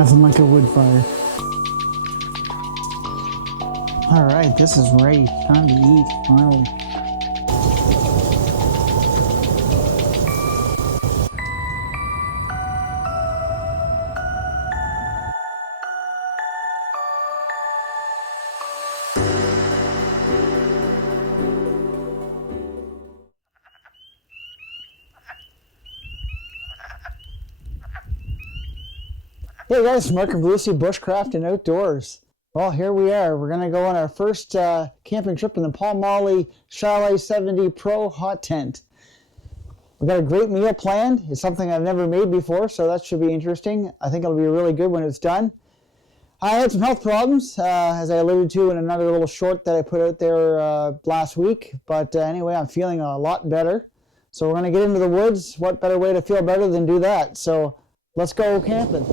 Nothing like a wood fire. Alright, this is ready. Time to eat, finally. Hey guys, Mark and Lucy, Bushcraft and Outdoors. Well, here we are. We're going to go on our first camping trip in the Pomoly Chalet 70 Pro hot tent. We've got a great meal planned. It's something I've never made before, so that should be interesting. I think it'll be really good when it's done. I had some health problems, as I alluded to in another little short that I put out there last week. But anyway, I'm feeling a lot better. So we're going to get into the woods. What better way to feel better than do that? So let's go camping.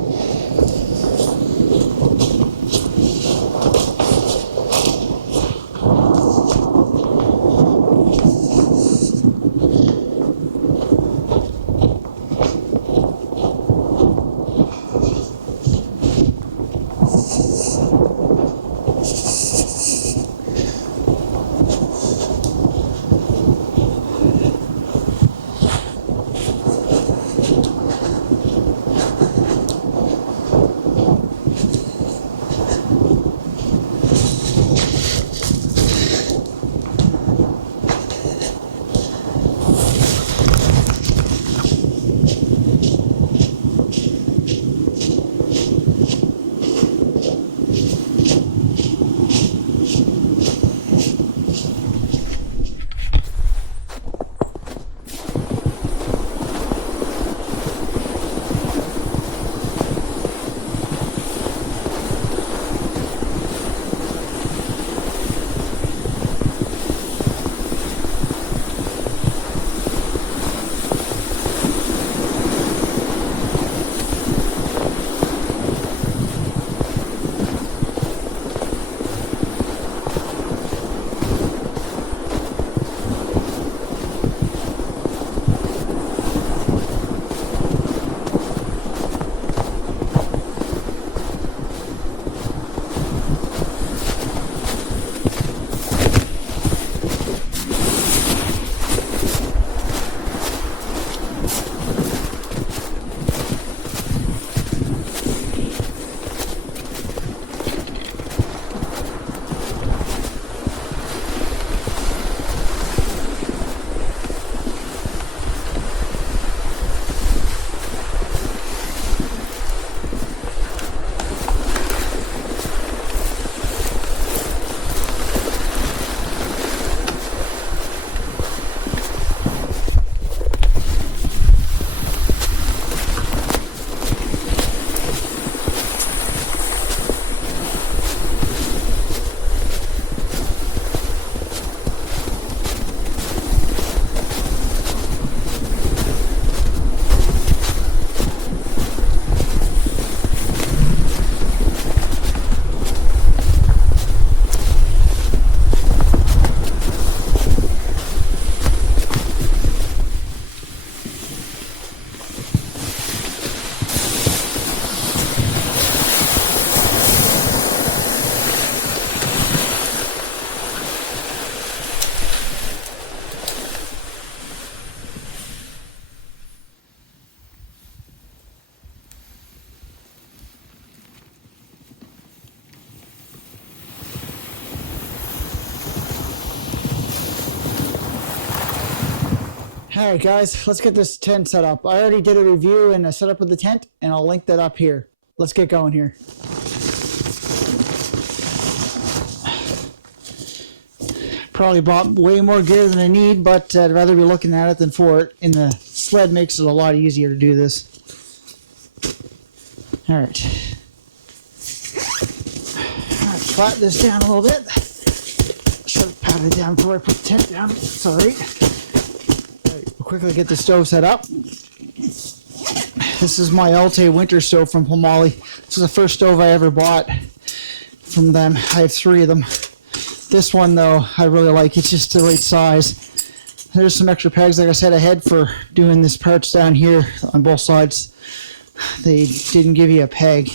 Alright guys, let's get this tent set up. I already did a review and a setup of the tent, and I'll link that up here. Let's get going here. Probably bought way more gear than I need, but I'd rather be looking at it than for it. And the sled makes it a lot easier to do this. Alright. Alright, flatten this down a little bit. Should have patted it down before I put the tent down. It's alright. Quickly get the stove set up. This is my Altay winter stove from Pomoly. This is the first stove I ever bought from them. I have 3 of them. This one though, I really like. It's just the right size. There's some extra pegs, like I said, ahead for doing this parts down here on both sides. They didn't give you a peg.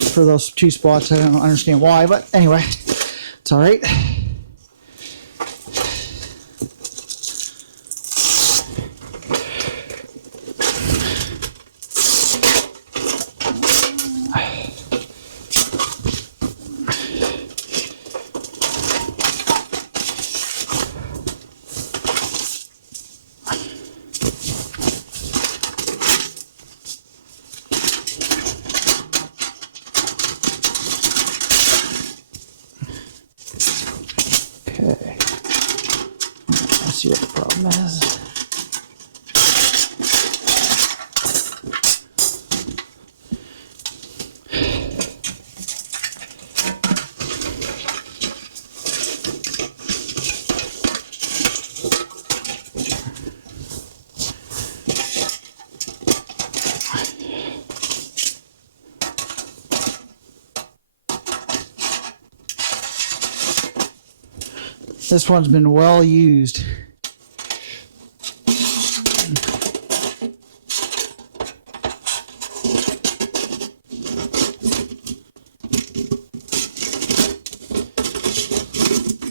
for those 2 spots. I don't understand why, but anyway, it's all right. Okay, let's see what the problem is. This one's been well used.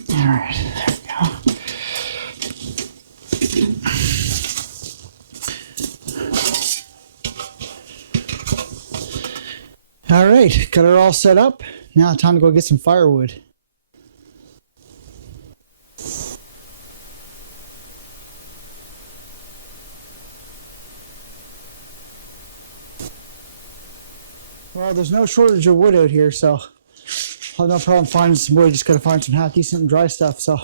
All right, there we go. All right, got her all set up. Now time to go get some firewood. Well, there's no shortage of wood out here, so I'll have no problem finding some wood. Just got to find some half decent and dry stuff. So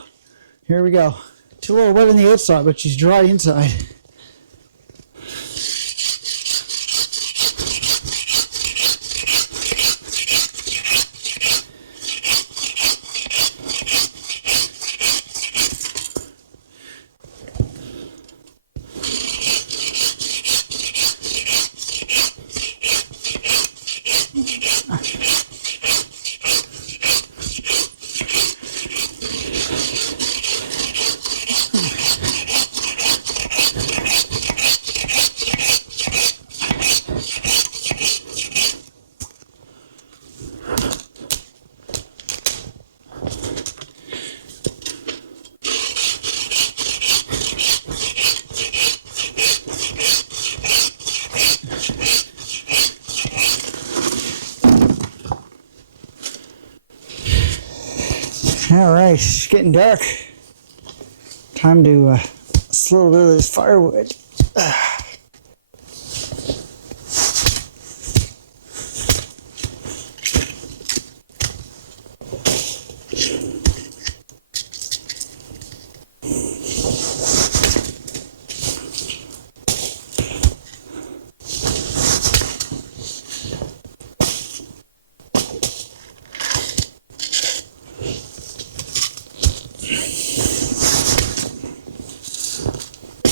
here we go. It's a little wet on the outside, but she's dry inside. All right, it's getting dark. Time to slit a little bit of this firewood.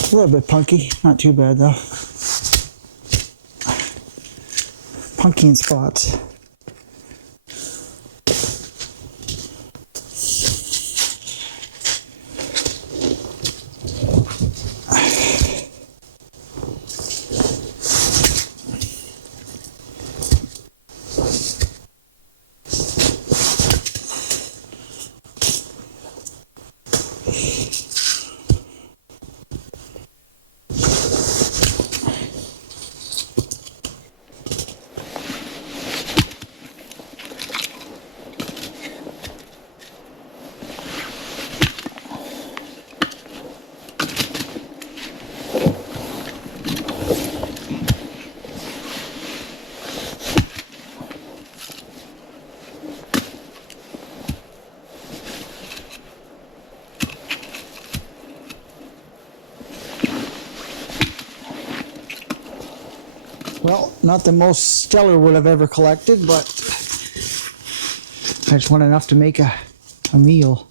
A little bit punky, not too bad though. Punky in spots. Well, not the most stellar wood I've ever collected, but I just want enough to make a meal.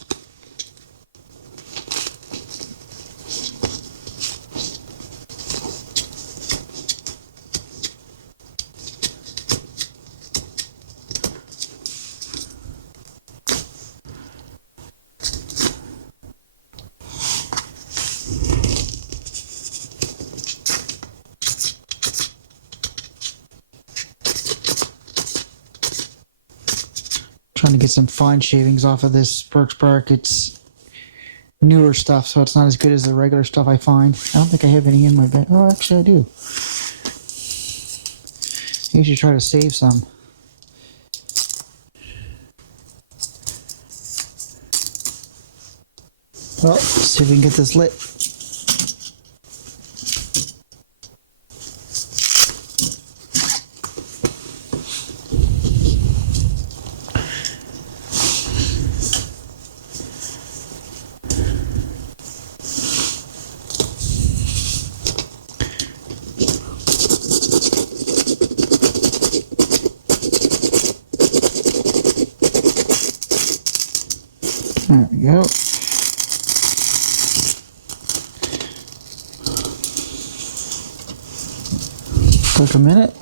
Trying to get some fine shavings off of this birch bark. It's newer stuff, so it's not as good as the regular stuff I find. I don't think I have any in my bed. Oh, actually I do. I usually try to save some. Well, let's see if we can get this lit. There we go. Took a minute.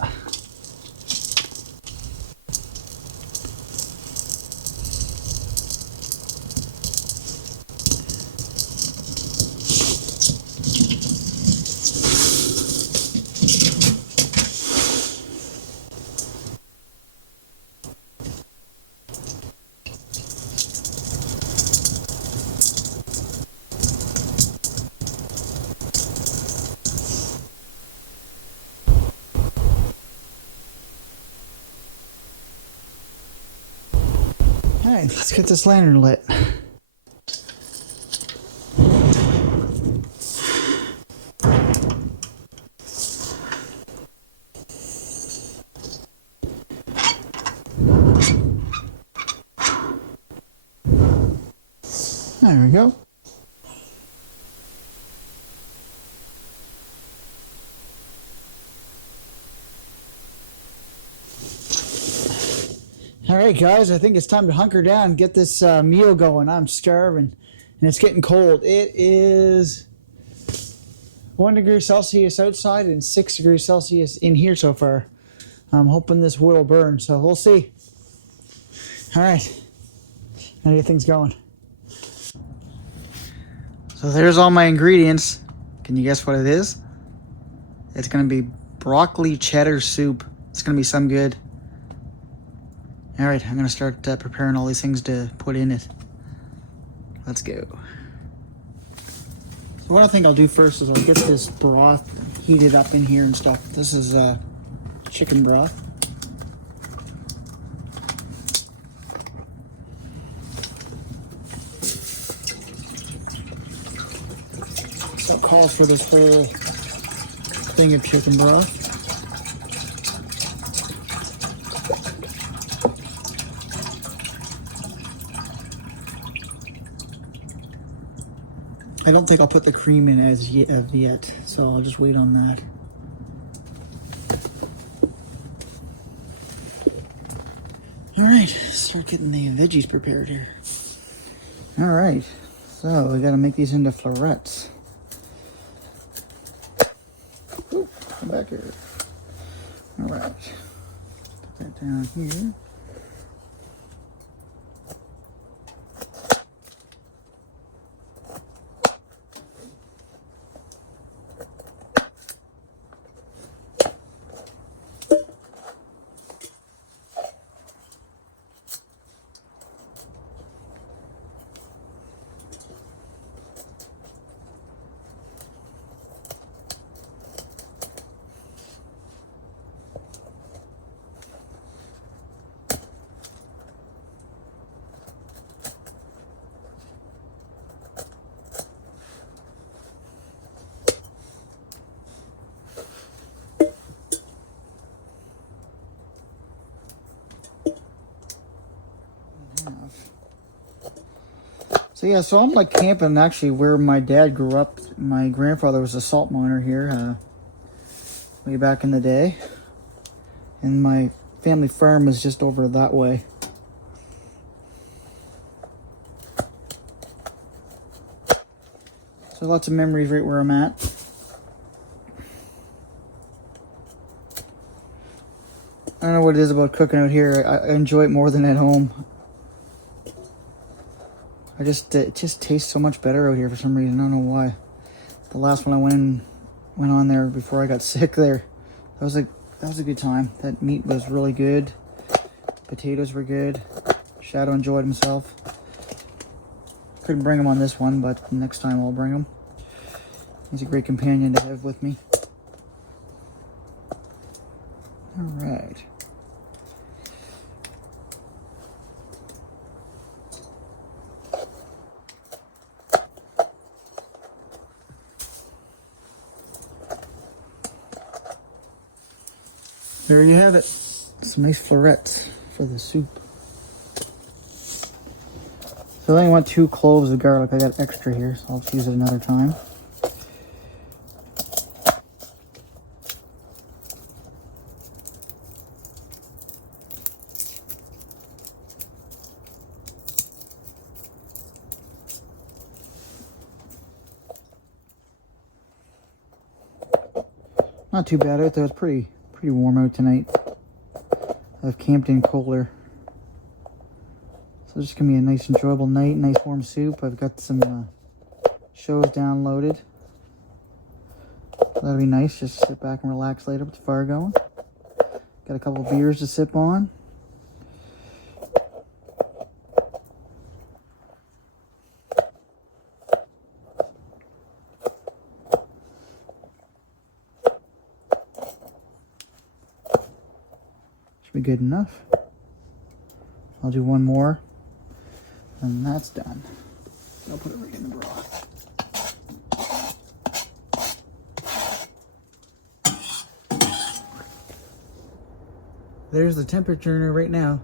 Alright, let's get this lantern lit. There we go. Alright guys, I think it's time to hunker down and get this meal going. I'm starving and it's getting cold. It is 1 degree Celsius outside and 6 degrees Celsius in here so far. I'm hoping this wood will burn, so we'll see. Alright, gotta get things going. So there's all my ingredients. Can you guess what it is? It's gonna be broccoli cheddar soup. It's gonna be some good. Alright, I'm going to start preparing all these things to put in it. Let's go. So what I think I'll do first is I'll get this broth heated up in here and stuff. This is chicken broth. So it calls for this whole thing of chicken broth. I don't think I'll put the cream in as yet, so I'll just wait on that. Alright, start getting the veggies prepared here. Alright, so we gotta make these into florets. Ooh, come back here. Alright, put that down here. So yeah, so I'm like camping actually where my dad grew up. My grandfather was a salt miner here way back in the day. And my family farm was just over that way. So lots of memories right where I'm at. I don't know what it is about cooking out here. I enjoy it more than at home. It just tastes so much better out here for some reason. I don't know why. The last one I went on there before I got sick there. That was a good time. That meat was really good. Potatoes were good. Shadow enjoyed himself. Couldn't bring him on this one, but next time I'll bring him. He's a great companion to have with me. Alright. There you have it. Some nice florets for the soup. So I only want 2 cloves of garlic. I got extra here, so I'll just use it another time. Not too bad out there. It's pretty warm out tonight. I've camped in colder. So it's gonna be a nice enjoyable night, nice warm soup. I've got some shows downloaded. That'll be nice, just sit back and relax later with the fire going. Got a couple of beers to sip on. Be good enough. I'll do one more and that's done. I'll put it right in the broth. There's the temperature right now.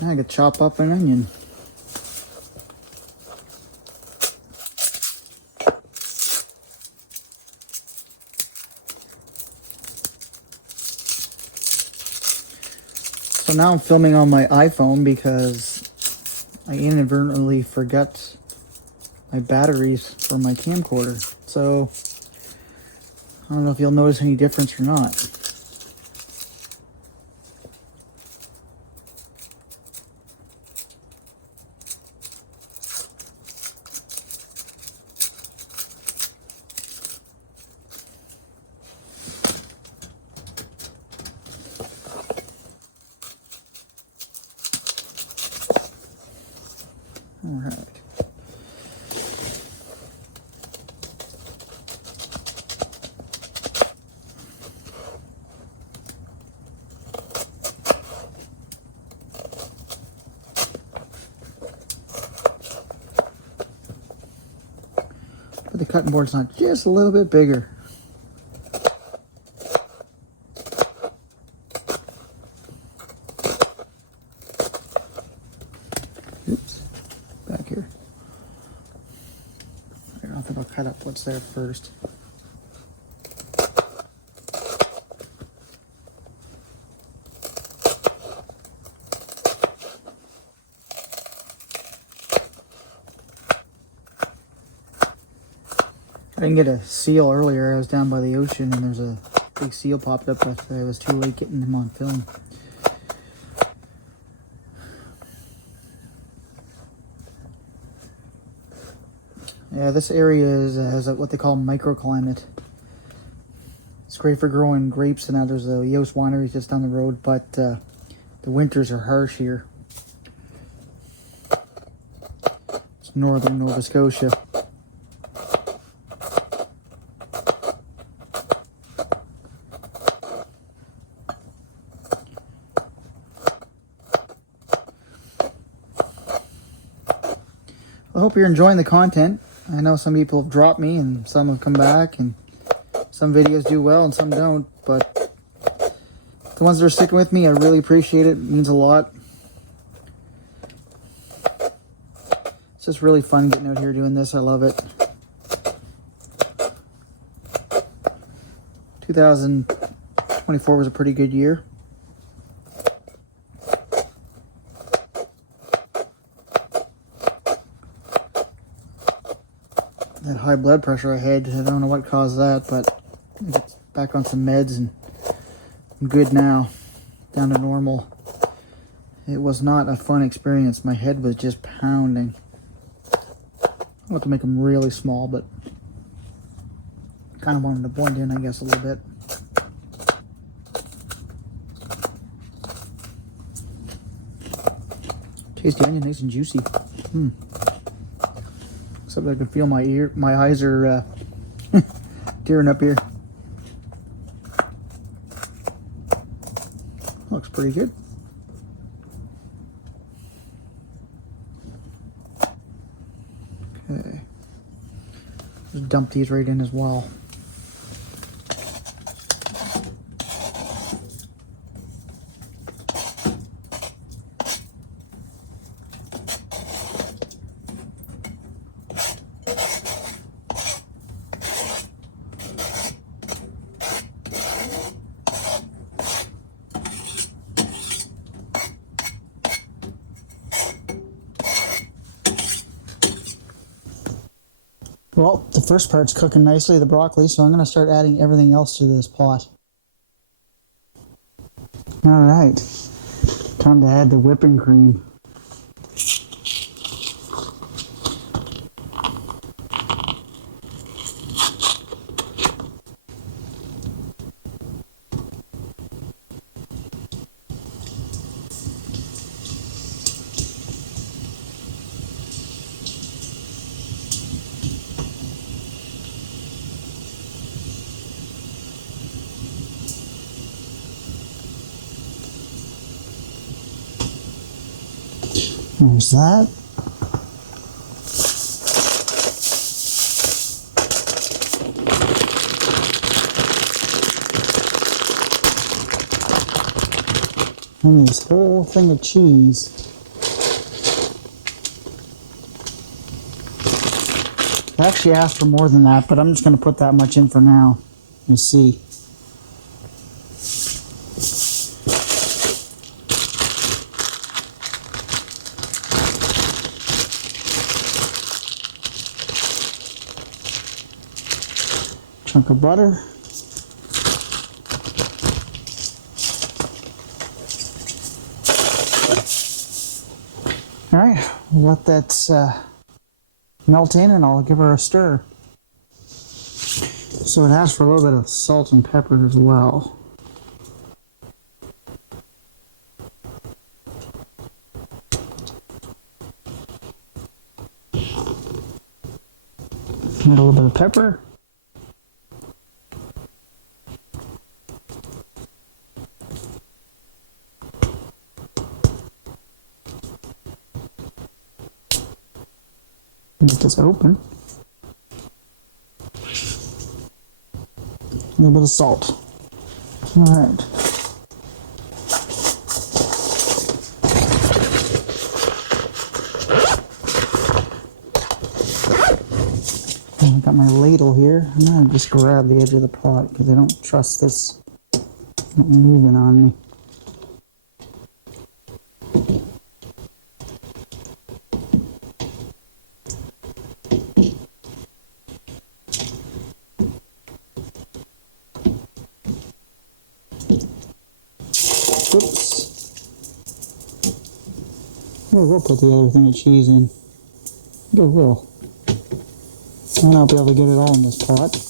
Now I could chop up an onion. So now I'm filming on my iPhone because I inadvertently forgot my batteries for my camcorder. So I don't know if you'll notice any difference or not. All right. But the cutting board's not just a little bit bigger. I'll cut up what's there first. I didn't get a seal earlier. I was down by the ocean and there's a big seal popped up, but I was too late getting him on film. Yeah, this area has what they call microclimate. It's great for growing grapes, and now there's a Yost winery just down the road, but the winters are harsh here. It's northern Nova Scotia. I hope you're enjoying the content. I know some people have dropped me and some have come back, and some videos do well and some don't, but the ones that are sticking with me, I really appreciate it. It means a lot. It's just really fun getting out here doing this. I love it. 2024 was a pretty good year. That high blood pressure I had, I don't know what caused that, but I got back on some meds and I'm good now, down to normal. It was not a fun experience. My head was just pounding. I'll have to make them really small, but kind of wanted to blend in, I guess, a little bit. Taste the onion, nice and juicy. Except I can feel my eyes are tearing up here. Looks pretty good. Okay. Just dump these right in as well. Well, the first part's cooking nicely, the broccoli, so I'm going to start adding everything else to this pot. All right, time to add the whipping cream. There's that. And this whole thing of cheese. I actually asked for more than that, but I'm just going to put that much in for now. We'll see. Chunk of butter. All right, let that melt in and I'll give her a stir. So it asks for a little bit of salt and pepper as well. Add a little bit of pepper. Get this open. A little bit of salt. All right. I got my ladle here. I'm gonna just grab the edge of the pot because I don't trust this not moving on me. Oops. Oh, we'll put the other thing of cheese in. It will. And I'll be able to get it all in this pot.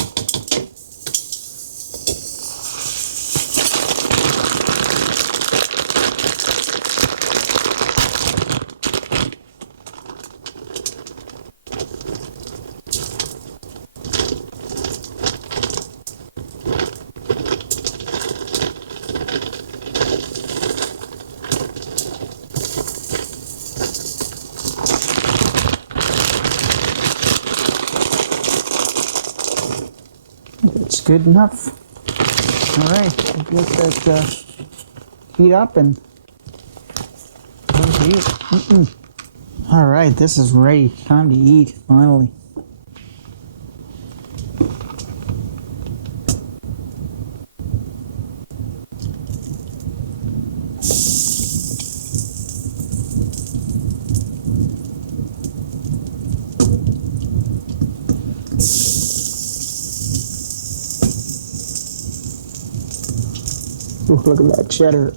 It's good enough. All right, we'll get that heat up and all right, this is ready. Time to eat, finally. Ooh, look at that cheddar.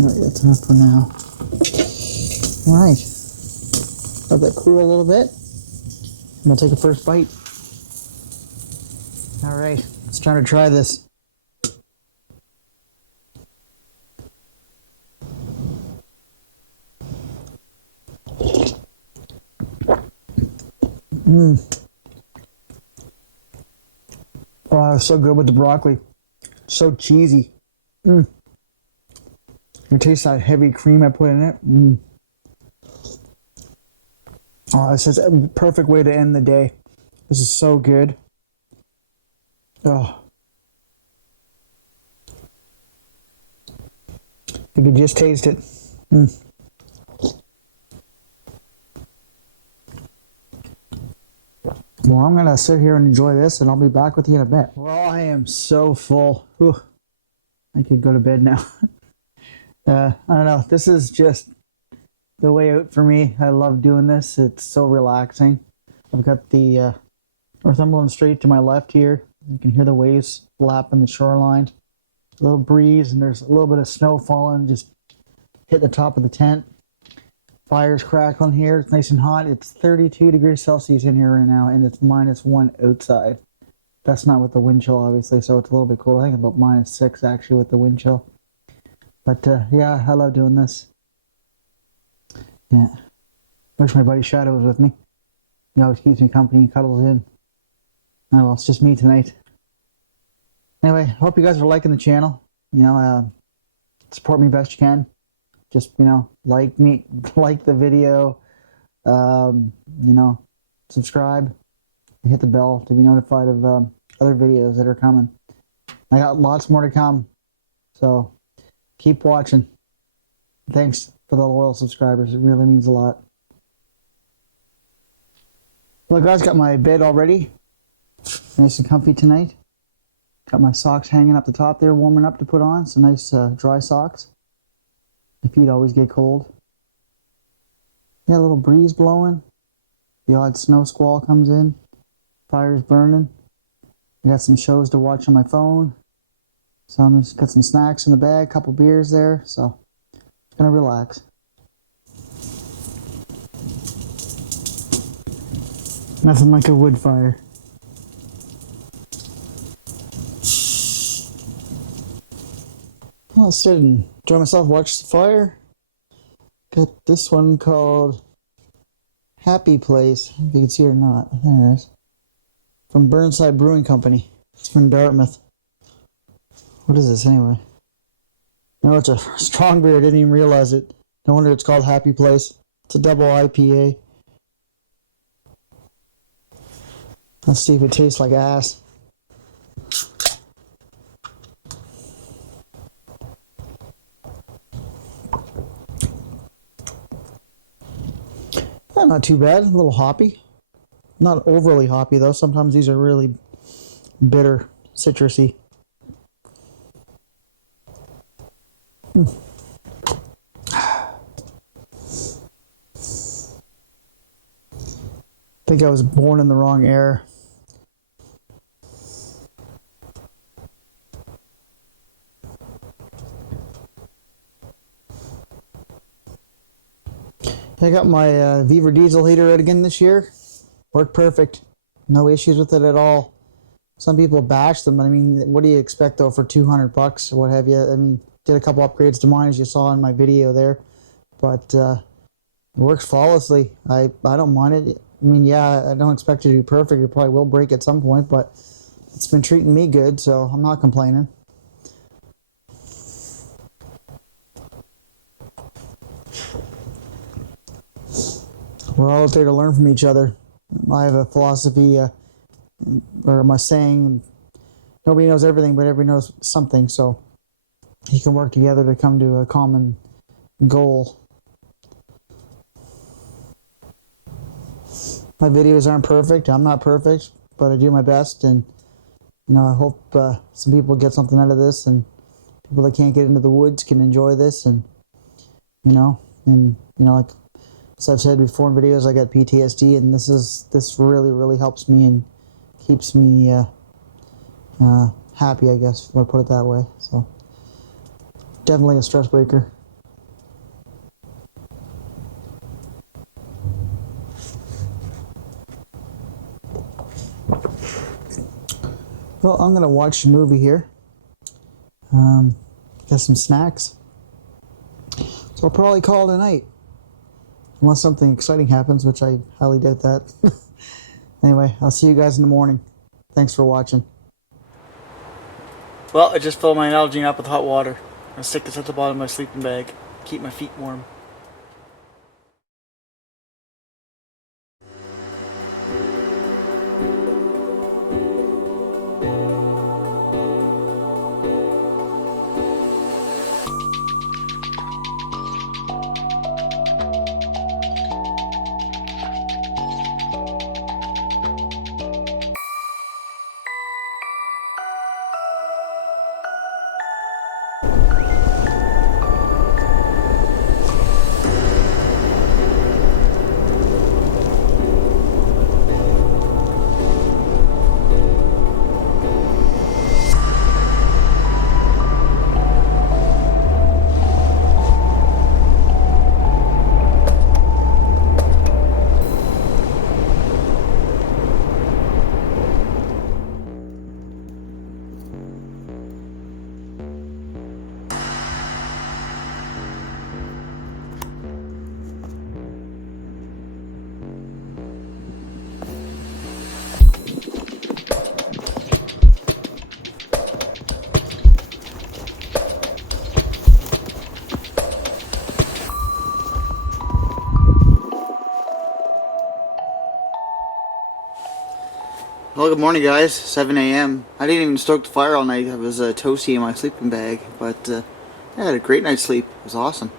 Alright, that's enough for now. Alright. Let that cool a little bit. And we'll take a first bite. Alright, let's try to try this. Oh, it's so good with the broccoli. So cheesy. You taste that heavy cream I put in it. Oh, this is a perfect way to end the day. This is so good. Oh. You can just taste it. Well, I'm going to sit here and enjoy this, and I'll be back with you in a bit. Well, I am so full. Whew. I could go to bed now. I don't know. This is just the way out for me. I love doing this. It's so relaxing. I've got the Northumberland Strait to my left here. You can hear the waves lapping the shoreline. A little breeze, and there's a little bit of snow falling. Just hit the top of the tent. Fire's crackling here. It's nice and hot. It's 32 degrees Celsius in here right now, and it's -1 outside. That's not with the wind chill, obviously, so it's a little bit cold. I think about -6 actually with the wind chill. But yeah, I love doing this. Yeah. Wish my buddy Shadow was with me. He always keeps me company and cuddles in. Oh well, it's just me tonight. Anyway, hope you guys are liking the channel. You know, support me best you can. Just, you know, like the video, you know, subscribe, and hit the bell to be notified of other videos that are coming. I got lots more to come, so keep watching. Thanks for the loyal subscribers. It really means a lot. Well, guys, got my bed all ready. Nice and comfy tonight. Got my socks hanging up the top there, warming up to put on. Some nice dry socks. My feet always get cold. Yeah, a little breeze blowing. The odd snow squall comes in. Fire's burning. I got some shows to watch on my phone. So I'm just got some snacks in the bag, a couple beers there. So just gonna relax. Nothing like a wood fire. I'll sit and enjoy myself, watch the fire. Got this one called Happy Place. If you can see it or not. There it is. From Burnside Brewing Company. It's from Dartmouth. What is this anyway? No, it's a strong beer. I didn't even realize it. No wonder it's called Happy Place. It's a double IPA. Let's see if it tastes like ass. Not too bad. A little hoppy. Not overly hoppy though. Sometimes these are really bitter, citrusy. I think I was born in the wrong era. I got my Beaver diesel heater out again this year. Worked perfect. No issues with it at all. Some people bash them, but I mean, what do you expect though for $200 or what have you? I mean, did a couple upgrades to mine as you saw in my video there, but it works flawlessly. I don't mind it. I mean, yeah, I don't expect it to be perfect. It probably will break at some point, but it's been treating me good, so I'm not complaining. We're all out there to learn from each other. I have a philosophy, or my saying, nobody knows everything, but everybody knows something, so you can work together to come to a common goal. My videos aren't perfect. I'm not perfect, but I do my best, and you know, I hope some people get something out of this, and people that can't get into the woods can enjoy this, and you know, like as I've said before in videos, I got PTSD, and this really helps me and keeps me happy, I guess, if I put it that way. So definitely a stress breaker. Well, I'm going to watch a movie here. Get some snacks. So I'll probably call it a night. Unless something exciting happens, which I highly doubt that. Anyway, I'll see you guys in the morning. Thanks for watching. Well, I just filled my Nalgene up with hot water. I'll stick this at the bottom of my sleeping bag. Keep my feet warm. Well, good morning, guys. 7 a.m. I didn't even stoke the fire all night. I was toasty in my sleeping bag, but I had a great night's sleep. It was awesome.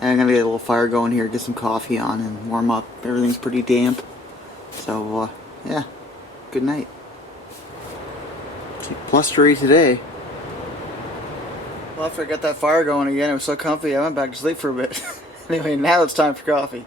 And I'm gonna get a little fire going here, get some coffee on, and warm up. Everything's pretty damp, so yeah, good night. Blustery today. Well, after I got that fire going again, it was so comfy. I went back to sleep for a bit. Anyway, now it's time for coffee.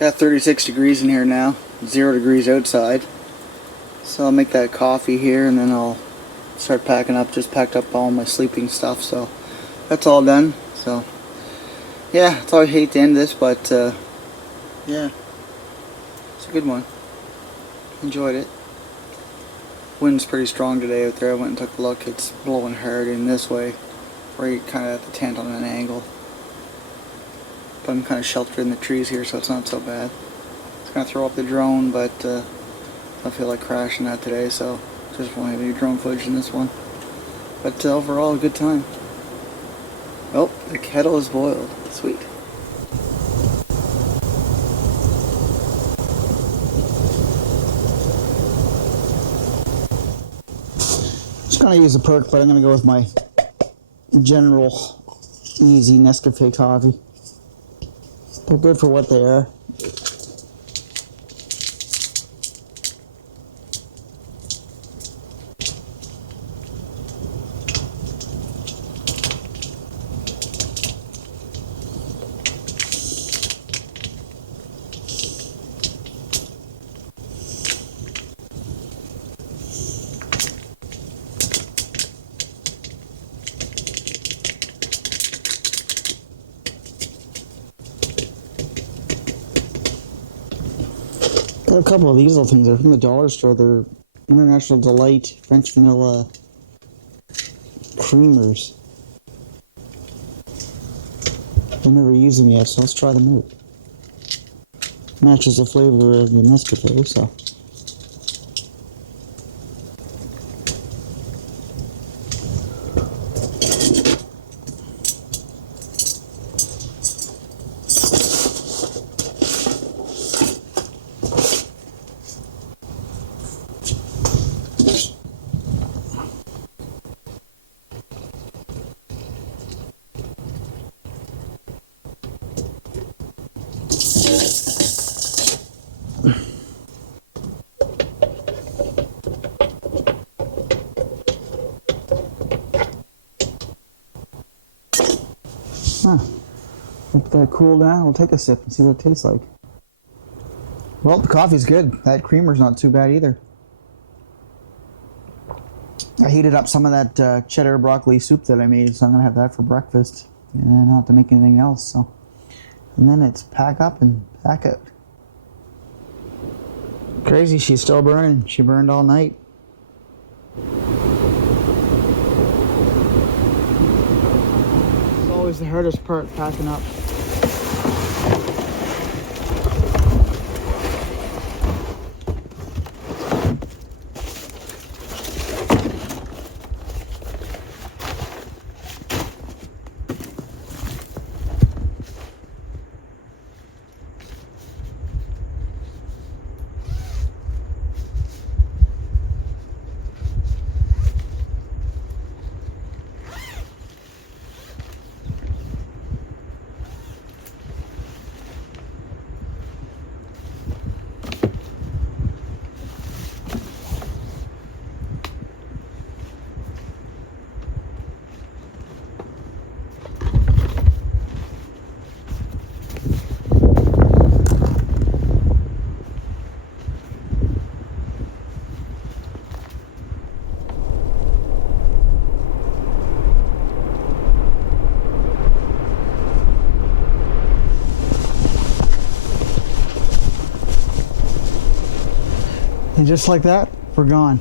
Got 36 degrees in here now, 0 degrees outside. So I'll make that coffee here and then I'll start packing up. Just packed up all my sleeping stuff, so that's all done. So yeah, it's always hate to end this, but yeah, it's a good one. Enjoyed it. Wind's pretty strong today out there. I went and took a look. It's blowing hard in this way, right kind of at the tent on an angle. But I'm kind of sheltered in the trees here, so it's not so bad. It's going to throw up the drone, but I feel like crashing that today, so just won't have any drone footage in this one. But overall, a good time. Oh, the kettle is boiled. Sweet. Just going to use a perk, but I'm going to go with my general easy Nescafe coffee. They're good for what they are. Got a couple of these little things. They're from the dollar store. They're International Delight French Vanilla Creamers. I've never used them yet, so let's try them out. Matches the flavor of the Nescafe, so. Huh. Let that cool down. We'll take a sip and see what it tastes like. Well, the coffee's good. That creamer's not too bad either. I heated up some of that cheddar broccoli soup that I made, so I'm going to have that for breakfast. And then I don't have to make anything else. So, and then it's pack up and pack out. Crazy, she's still burning. She burned all night. It's always the hardest part, packing up. And just like that, we're gone.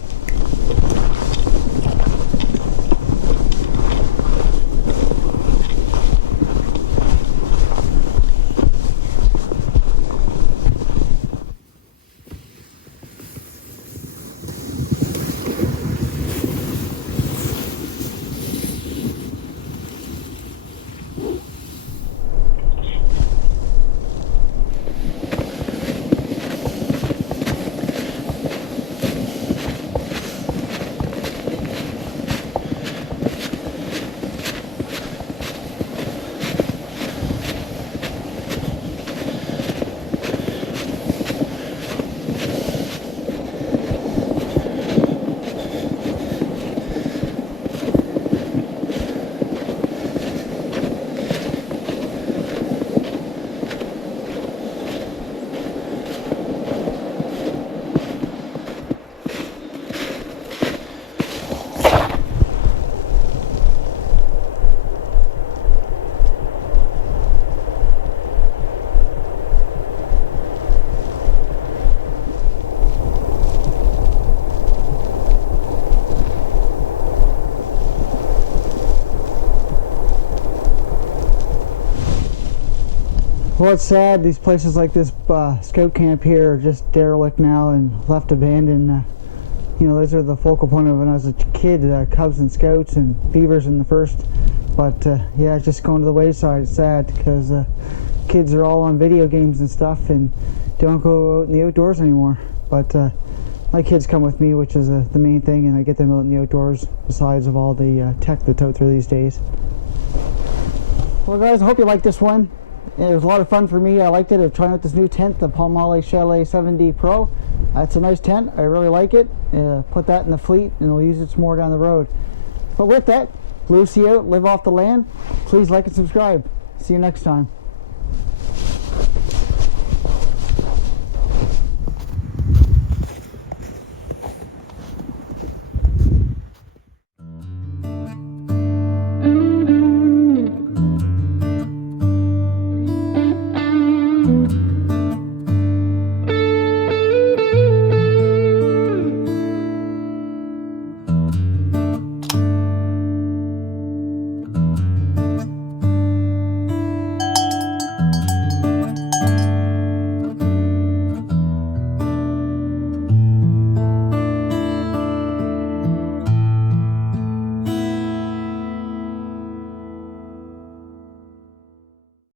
Well, it's sad. These places like this scout camp here are just derelict now and left abandoned. You know, those are the focal point of when I was a kid, Cubs and Scouts and Beavers in the first. But yeah, it's just going to the wayside. It's sad because kids are all on video games and stuff and don't go out in the outdoors anymore. But my kids come with me, which is the main thing, and I get them out in the outdoors besides of all the tech that's out there these days. Well, guys, I hope you liked this one. It was a lot of fun for me. I liked it. I'm trying out this new tent, the Pomoly Chalet 7D Pro. It's a nice tent. I really like it. Put that in the fleet and we'll use it some more down the road. But with that, Lucy out, live off the land. Please like and subscribe. See you next time.